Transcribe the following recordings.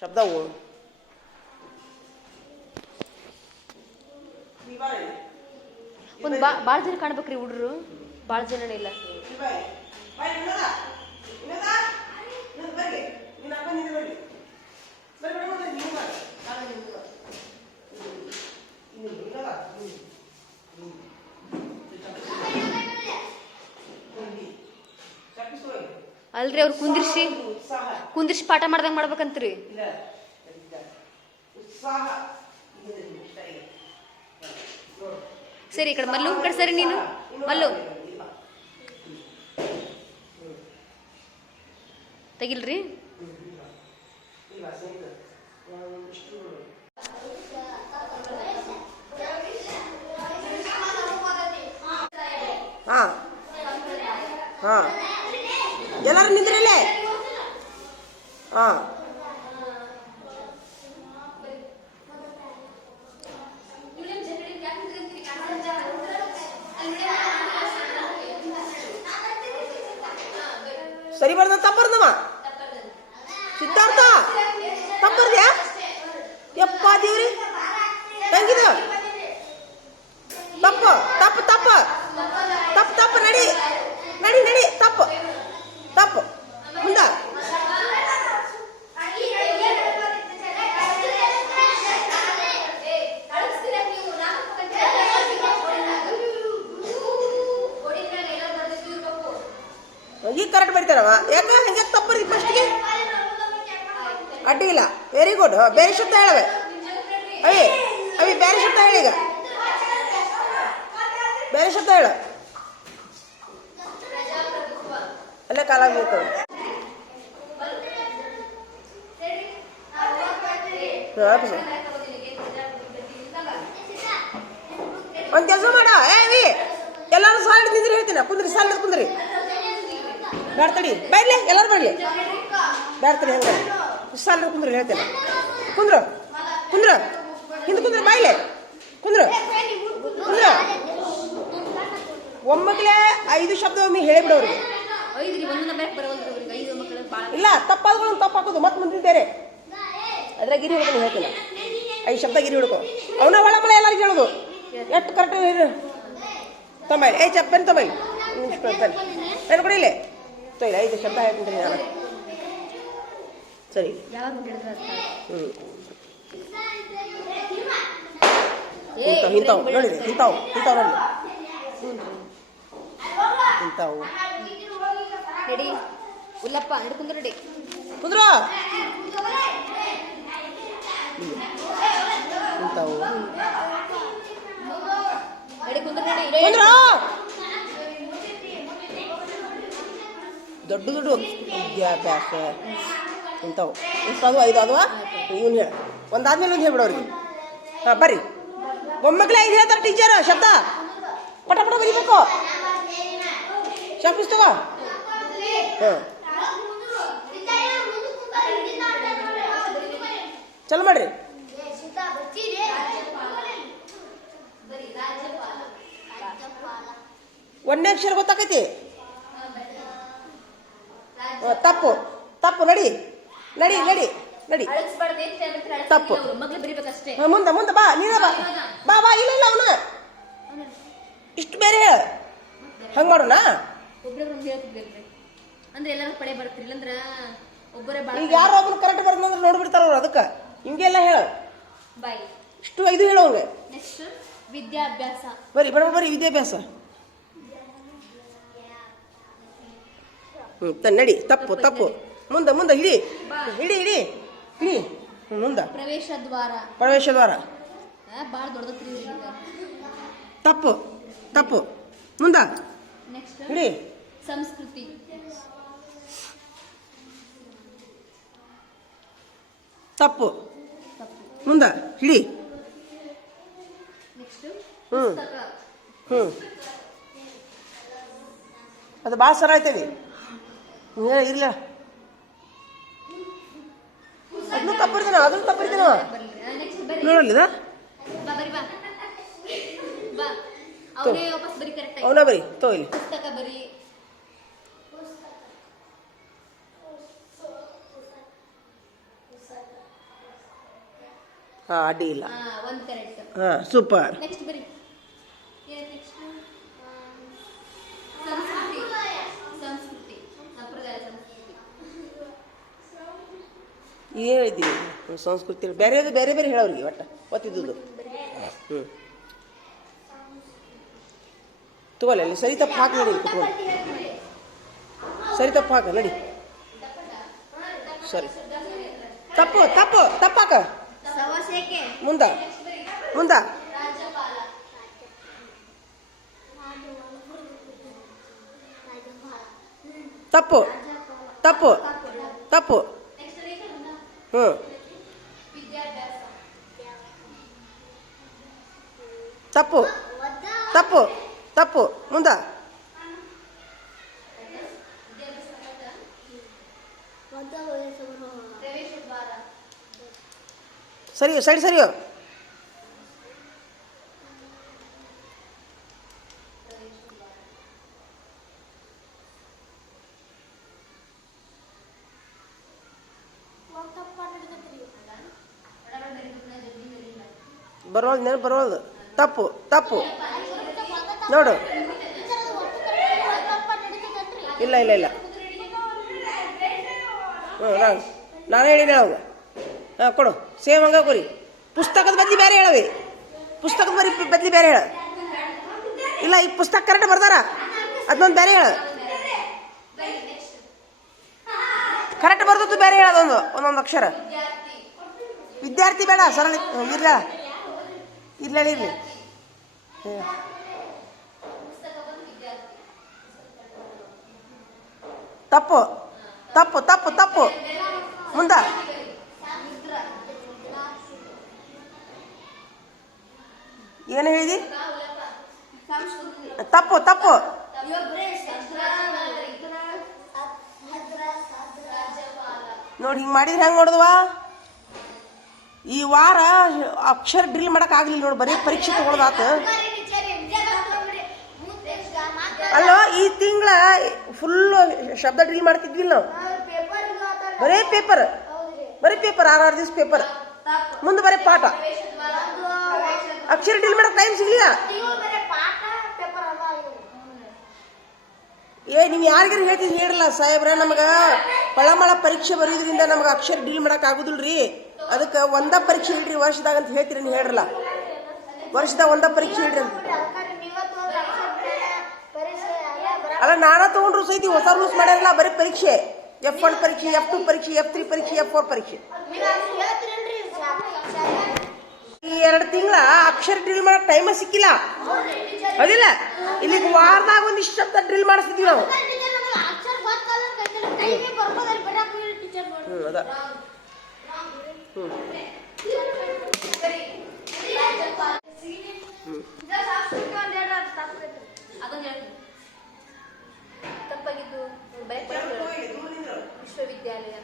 ಶಬ್ದವು ಒಂದು ಭಾಳ ಜನ ಕಾಣ್ಬೇಕ್ರಿ ಹುಡ್ರು, ಭಾಳ ಜನನೇ ಇಲ್ಲ. ಅಲ್ರಿ ಅವ್ರು ಕುಂದಿರ್ಸಿ ಪಾಠ ಮಾಡ್ದಂಗೆ ಮಾಡ್ಬೇಕಂತ್ರಿ. ಸರಿ ಈ ಕಡೆ ಮಲ್ಲು ಕಡೆ ಸರಿ, ನೀನು ಮಲ್ಲು ತೆಗಿಲ್ರಿ. ಹಾ ಹಾ ಎಲ್ಲರೂ ನಿಂದ್ರಲ್ಲೇ. ಹಾ ಸರಿ ಬರ್ದ ತಪ್ಪರ್ದವ ಸಿದ್ಧಾರ್ಥ ತಪ್ಪರ್ದ್ಯಾ ಯಪ್ಪ ದೇವ್ರಿ ಹೆಂಗಿದ ತಪ್ಪು ತಪ್ಪು ತಪ್ಪು ತಪ್ಪು ತಪ್ಪು ನಡಿ ನಡಿ ನಡಿ ತಪ್ಪು ತಪ್ಪು ಮುಂದ ಈಗ ಕರೆಕ್ಟ್ ಬರೀತಾರವ. ಯಾಕ ಹಂಗೆ ತಪ್ಪರಿ ಫಸ್ಟ್ಗೆ ಅಡ್ಡಿ ಇಲ್ಲ. Very good. ಬೇರೆ ಶಬ್ದ ಹೇಳವೆ ಅವಿ ಅವಿ ಬೇರೆ ಶಬ್ದ ಹೇಳಿ. ಈಗ ಬೇರೆ ಶಬ್ದ ಹೇಳ. ಅಲ್ಲೇ ಕಾಲ ನಿಲ್ತವೆ. ಒಂದು ಕೆಲಸ ಮಾಡ ಏವಿ ಎಲ್ಲಾರು ಸಾಲ ನಿಂದ್ರಿ ಹೇಳ್ತೀನಿ. ಕುಂದ್ರಿ ಸಾಲ ಕುಂದ್ರಿ ಬ್ಯಾಡ್ತಡಿ ಬರ್ಲಿ ಎಲ್ಲಾರು ಬರ್ಲಿ ಬ್ಯಾಡ್ತಡಿ ಹೆಂಗ ಸಾಲ ಕುಂದ್ರಿ ಹೇಳ್ತೇನೆ. ಕುಂದ್ರ ಕುಂದ್ರ ಹಿಂದೆ ಕುಂದ್ರ ಬಾಯ್ಲೆ ಕುಂದ್ರ ಕುಂದ್ರ. ಒಮ್ಮಕ್ಲೆ 5 ಶಬ್ದ ಒಮ್ಮೆ ಹೇಳಿಬಿಡವ್ರಿಗೆ. ಇಲ್ಲ ತಪ್ಪಾದ್ರೂ ತಪ್ಪು ಹಾಕೋದು ಮತ್ತೆ ಮುಂದಿನ ಬೇರೆ ಅದ್ರಾಗ ಗಿರಿ ಹಿಡ್ಕೊಂಡು ಹೇಳ್ತೀನಿ. 5 ಶಬ್ದ ಗಿರಿ ಹಿಡ್ಕೊ ಅವನ ಒಳ ಮಳೆ ಎಲ್ಲರಿಗೂ ಹೇಳೋದು ಎಷ್ಟು ಕರೆಕ್ಟ್ ತೊಂಬೈಲಿ. ಪೆನ್ ತೊಂಬೈಲಿ ಪೆನ್ ಪೆನ್ ಕೊಡಿಲೆ ತೊಯ್ಲ 5 ಶಬ್ದ ಹೇಳ್ತೀನಿ ನಾನು. ಸರಿ ಇಂಥವು ನೋಡಿರಿ ಇಂಥವು ಇಂಥವು ನೋಡಿ ಇಂಥವು ರೆಡಿ ಉಲ್ಲಪ್ಪ ನಡಿ ಕುಂದ್ರ ರೆಡಿ ಕುಂದ್ರ ಇಂಥವು ರೆಡಿ ಕುಂದ್ರ ರೆಡಿ ಕುಂದ್ರ. ದೊಡ್ಡ ದೊಡ್ಡ ವಿದ್ಯಾಭ್ಯಾಸ ಇಂಥವು ಇಂಥವು 5 ಅದುವ ಇವನು ಹೇಳ ಒಂದಾದ್ಮೇಲೆ ಒಂದು ಹೇಳ್ಬಿಡೋರಿಗೆ. ಹಾಂ ಬರ್ರಿ ಒಮ್ಮಕ್ಲೆ 5 ಹೇಳ್ತಾರೆ ಟೀಚರ್. ಶಬ್ದ ಪಟ ಪಟ ಬರೀಬೇಕು. ಶಾಪಿಸ್ತವ ಹಾಂ ಚಲೋ ಮಾಡ್ರಿ. ಒಂದೇ ಅಕ್ಷರ ಗೊತ್ತಾಕೈತಿ. ತಪ್ಪು ತಪ್ಪು ನಡಿ ನಡಿ ನಡಿ ನಡಿ ತಪ್ಪು. ಮುಂದೆ ಮುಂದೆ ಬಾ ನೀನ ಬಾ ಬಾ ಬಾ. ಇಲ್ಲ ಇಲ್ಲ ಅವನ ಇಷ್ಟು ಬೇರೆ ಹೇಳ ಹಂಗೆ ಮಾಡೋಣ. ಈಗ ಯಾರು ಒಬ್ಬನು ಕರೆಕ್ಟ್ ಬರ್ದಂದ್ರೆ ನೋಡ್ಬಿಡ್ತಾರ ಅವ್ರು. ಅದಕ್ಕೆ ಹಿಂಗೆಲ್ಲ ಹೇಳ ಇಷ್ಟು 5 ಹೇಳೋಂಗೆ. ವಿದ್ಯಾಭ್ಯಾಸ ಬರೀ ಬರ ಬರೀ ವಿದ್ಯಾಭ್ಯಾಸ. ನಡಿ ತಪ್ಪು ತಪ್ಪು ಮುಂದೆ ಮುಂದೆ ಹಿಡಿ ಹಿಡಿ ಹಿಡಿ ಹಿಡಿ ಮುಂದೆ. ಪ್ರವೇಶ ದ್ವಾರ ಪ್ರವೇಶ ದ್ವಾರ ಭಾಳ ದೊಡ್ಡದ್ರಿ. ತಪ್ಪು ತಪ್ಪು ಮುಂದೆ ನೆಕ್ಸ್ಟ್ ಹಿಡಿ. ಸಂಸ್ಕೃತಿ ತಪ್ಪು ಮುಂದೆ ಹಿಡಿ. ನೆಕ್ಸ್ಟ್ ಅದು ಭಾಳ ಸರ ಆಯ್ತದೆ. ಇಲ್ಲ ಅದನ್ನು ತಪ್ಪಿಡ್ತೀನ ಅದನ್ನು ತಪ್ಪಿಡ್ತೀನ ನೋಡಲಿದ ಅವನ ಬರಿ ತೋ ಇಲ್ಲಿ ಪುಸ್ತಕ ಬರಿ. ಹಾಂ ಅಡ್ಡಿ ಇಲ್ಲ. ಒಂದು ಕರೆಕ್ಟ್. ಹಾಂ ಸೂಪರ್. ನೆಕ್ಸ್ಟ್ ಬರಿ. ಏನು ನೆಕ್ಸ್ಟ್? ಸಂಸ್ಕೃತಿ. ಸಂಸ್ಕೃತಿ ಸಂಪ್ರದಾಯ ಸಂಸ್ಕೃತಿ. ಏನು ಹೇಳಿದ್ದೀವಿ ಸಂಸ್ಕೃತಿ ಬೇರೆ ಬೇರೆ ಬೇರೆ ಹೇಳೋರಿಗೆ ಒಟ್ಟು ಒತ್ತಿದ್ದು. ಹ್ಞೂ ತಗೋಲ್ಲ ಅಲ್ಲಿ ಸರಿ ತಪ್ಪು ಹಾಕಿ ನಡಿ ಕುತ್ಕೊಂಡು. ಸರಿ ತಪ್ಪು ಹಾಕ ನಡಿ. ಸರಿ ತಪ್ಪು ತಪ್ಪು ತಪ್ಪಾಕ ಮುಂದ ಮುಂದ. ತಪ್ಪು ತಪ್ಪು ತಪ್ಪು. ಹ್ಞೂ ತಪ್ಪು ತಪ್ಪು ತಪ್ಪು ಮುಂದ. ಸರಿಯೋ ಸರಿ ಸರಿಯೋ. ಬರೋದು ನೆನಪು ಬರೋದು. ತಪ್ಪು ತಪ್ಪು ನೋಡು. ಇಲ್ಲ ಇಲ್ಲ ಇಲ್ಲ ಹ್ಞೂ ನಾನು ಹೇಳಿದ್ದೆ ಅವಾಗ. ಹಾಂ ಕೊಡು ಸೇಮ್ ಹಂಗ ಕೊರಿ. ಪುಸ್ತಕದ ಬದಲಿ ಬೇರೆ ಹೇಳವಿ. ಪುಸ್ತಕದ ಬದಲಿ ಬೇರೆ ಹೇಳ. ಇಲ್ಲ ಈ ಪುಸ್ತಕ ಕರೆಕ್ಟ್ ಬರ್ದಾರ ಅದೊಂದು ಬೇರೆ ಹೇಳ. ಕರೆಕ್ಟ್ ಬರ್ದದ್ದು ಬೇರೆ ಹೇಳೋದೊಂದು ಒಂದೊಂದು ಅಕ್ಷರ. ವಿದ್ಯಾರ್ಥಿ ಬೇಡ ಸರಳ ಇರ್ಲ ಇರ್ಲಿ ಇರಲಿ. ತಪ್ಪು ತಪ್ಪು ತಪ್ಪು ತಪ್ಪು ಮುಂದ. ಏನು ಹೇಳಿದಿ? ತಪ್ಪು ತಪ್ಪು. ನೋಡಿ ಹಿಂಗೆ ಮಾಡಿದ್ರೆ ಹೆಂಗೆ ನೋಡಿದ್ವಾ? ಈ ವಾರ ಅಕ್ಷರ ಡ್ರಿಲ್ ಮಾಡಕ್ ಆಗ್ಲಿಲ್ಲ ನೋಡಿ. ಬರೀ ಪರೀಕ್ಷೆ ತಗೊಳ್ದಾತ. ಅಲ್ಲೋ ಈ ತಿಂಗಳ ಫುಲ್ಲು ಶಬ್ದ ಡ್ರಿಲ್ ಮಾಡ್ತಿದ್ವಿ ನಾವು. ಬರೇ ಪೇಪರ್ ಬರೀ ಪೇಪರ್ 6 ದಿವಸ ಪೇಪರ್. ಮುಂದೆ ಬರೀ ಪಾಠ. ಅಕ್ಷರ ಡ್ರಿಲ್ ಮಾಡಕ್ ಟೈಮ್ ಸಿಗ್ಲಿಲ್ಲ. ನೀವು ಯಾರಿಗಾರು ಹೇಳ್ತಿದ್ ಹೇಳಿಲ್ಲ ಸಾಹೇಬ್ರ ನಮ್ಗೆ ಪಳಮಳ ಪರೀಕ್ಷೆ ಬರೆಯೋದ್ರಿಂದ ನಮ್ಗೆ ಅಕ್ಷರ ಡ್ರಿಲ್ ಮಾಡಕ್ ಆಗುದಿಲ್ರಿ. ಅದಕ್ಕೆ ಒಂದ ಪರೀಕ್ಷೆ ಇಡ್ರಿ ವರ್ಷದಾಗ ಅಂತ ಹೇಳ್ತೀರಿ. ನೀವು ಹೇಳ್ರಲ್ಲ ವರ್ಷದಾಗ ಒಂದ ಪರೀಕ್ಷೆ ಇಡ್ರಿ ಅಂತ. ಅಲ್ಲ ನಾನಾ ತಗೊಂಡ್ರು ಸಹಿತ ಹೊಸ ರೂಲ್ಸ್ ಮಾಡ್ಯಾರಲ್ಲ. ಬರೀ ಪರೀಕ್ಷೆ F1 ಪರೀಕ್ಷೆ, F2 ಪರೀಕ್ಷೆ, F3 ಪರೀಕ್ಷೆ, F4 ಪರೀಕ್ಷೆ. ಈ 2 ತಿಂಗಳ ಅಕ್ಷರ ಡ್ರಿಲ್ ಮಾಡಕ್ ಟೈಮ ಸಿಕ್ಕಿಲ್ಲ. ಅದಿಲ್ಲ ಇಲ್ಲಿಗೆ ವಾರದಾಗ ಒಂದಿಷ್ಟು ಶಬ್ದ ಡ್ರಿಲ್ ಮಾಡಿಸ್ತಿದ್ವಿ ನಾವು. ಅದ ತಪ್ಪಾಗಿದ್ದು ವಿಶ್ವವಿದ್ಯಾಲಯ.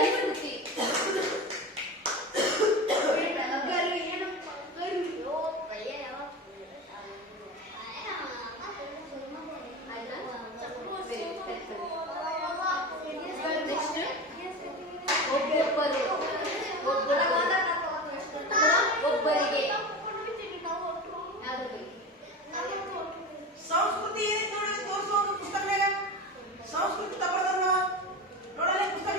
ಸಂಸ್ಕೃತಿ ಒಬ್ಬರಿಗೆ ಸಂಸ್ಕೃತಿ ಪುಸ್ತಕ ಸಂಸ್ಕೃತಿ ತಗೊಳ್ಳೋದನ್ನ ನೋಡಲ್ಲ. ಪುಸ್ತಕ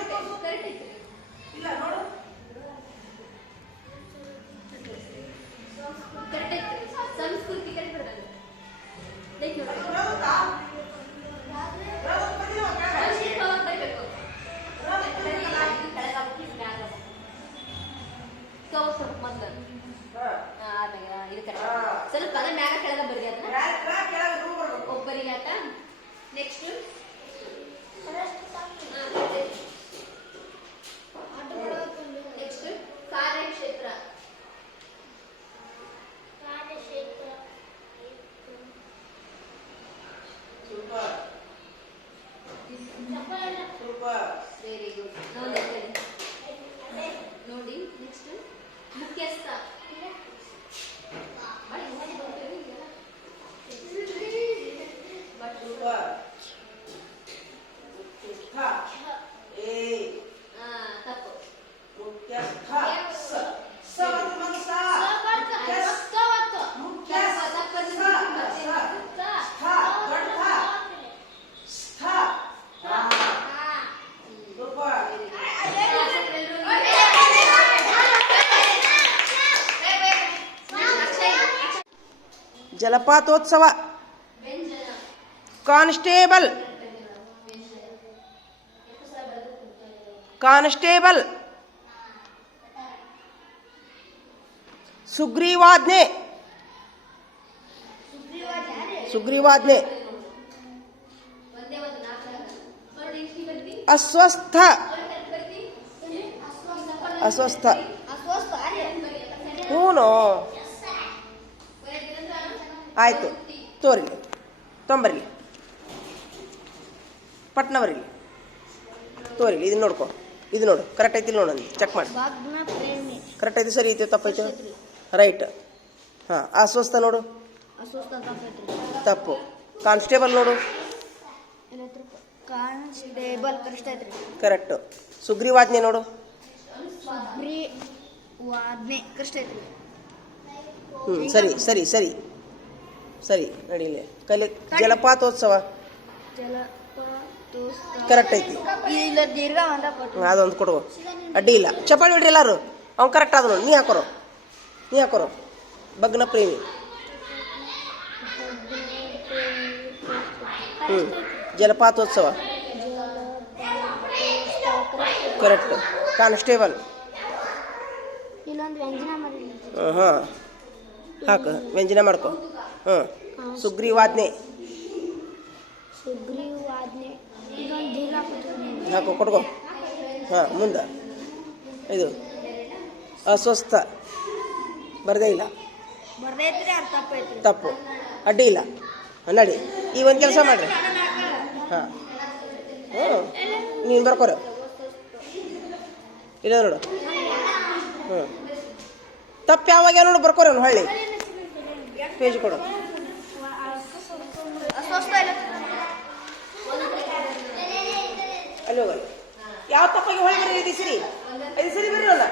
ಇಲ್ಲ ನೋಡು. ಸಂಸ್ಕೃತಿ ಸ್ವಲ್ಪ ಮ್ಯಾಗ ಕೆಳಗ ಬರ್ರಿ ಅದನ್ನ. ಒಬ್ಬರಿಗೆ ಆಟ. ನೆಕ್ಸ್ಟ್ ನೆಕ್ಸ್ಟ್ ಕಾರ್ಯಕ್ಷೇತ್ರ. Very good. ನೋಡಿ ನೆಕ್ಸ್ಟ್ ಮುಖ್ಯಸ್ಥ. Hey. ಜಲಪಾತೋತ್ಸವ. ಕಾನ್ಸ್ಟೇಬಲ್. ಕಾನ್ಸ್ಟೇಬಲ್. ಸುಗ್ರೀವಾಜ್ಞೆ. ಸುಗ್ರೀವಾಜ್ಞೆ. ಅಸ್ವಸ್ಥ. ಅಸ್ವಸ್ಥ. ಹೂನೋ ಆಯ್ತು ತೋರಿಲಿ ತೊಂಬರ್ಲಿ ಪಟ್ನ ಬರೀಲಿ ತೋರಿಲಿ ಇದನ್ನ ನೋಡ್ಕೊ ಇದು ನೋಡು ಕರೆಕ್ಟ್ ಐತಿ ನೋಡು ಚೆಕ್ ಮಾಡಿ ಕರೆಕ್ಟ್ ಐತಿ ಸರಿ ಐತಿ ತಪ್ಪೈತೆ ರೈಟ್ ಹಾಂ ಅಸ್ವಸ್ಥ ನೋಡು ತಪ್ಪು ಕಾನ್ಸ್ಟೇಬಲ್ ನೋಡು ಕಾನ್ಸ್ಟೇಬಲ್ ಕರೆಕ್ಟು ಸುಗ್ರೀವಾಜ್ಞೆ ನೋಡು ಸರಿ ಸರಿ ಸರಿ ಸರಿ ನಡೀಲಿ ಕಲಿ ಜಲಪಾತೋತ್ಸವ ಕರೆಕ್ಟ್ ಐತಿ ಅದೊಂದು ಕೊಡುವ ಅಡ್ಡಿ ಇಲ್ಲ ಚಪಾಳಿ ಹೊಡ್ರಿ ಎಲ್ಲಾರು ಅವ್ನು ಕರೆಕ್ಟ್ ಆದ ನೋಡಿ ನೀ ಹಾಕೋರು ಭಗ್ನ ಪ್ರೇಮಿ ಜಲಪಾತೋತ್ಸವ ಕರೆಕ್ಟ್ ಕಾನ್ಸ್ಟೇಬಲ್ ಹಾಂ ಹಾಕು ವ್ಯಂಜನ ಮಾಡ್ಕೊ ಸುಗ್ರೀವಾಜ್ಞೆ ಹಾಕು ಕೊಟ್ಕೋ ಹಾಂ ಮುಂದೆ ಇದು ಅಸ್ವಸ್ಥ ಬರದೇ ಇಲ್ಲ ತಪ್ಪು ಅಡ್ಡಿ ಇಲ್ಲ ನಡಿ ಈ ಒಂದು ಕೆಲಸ ಮಾಡ್ರಿ ಹಾಂ ನೀನು ಬರ್ಕೋರ ಇಲ್ಲ ನೋಡು ತಪ್ಪು ಯಾವಾಗ ನೋಡು ಬರ್ಕೋರ ಹಳ್ಳಿ ಪೇಜ್ ಕೊಡು ಅಲ್ಲಿ ಹೋಗಲ್ಲ ಯಾವ ತಪ್ಪಾಗಿ ಹೊಳೆ ಬರ್ರಿ ಇದು ಸರಿ ಬರ್ರಿ ಅಲ್ಲ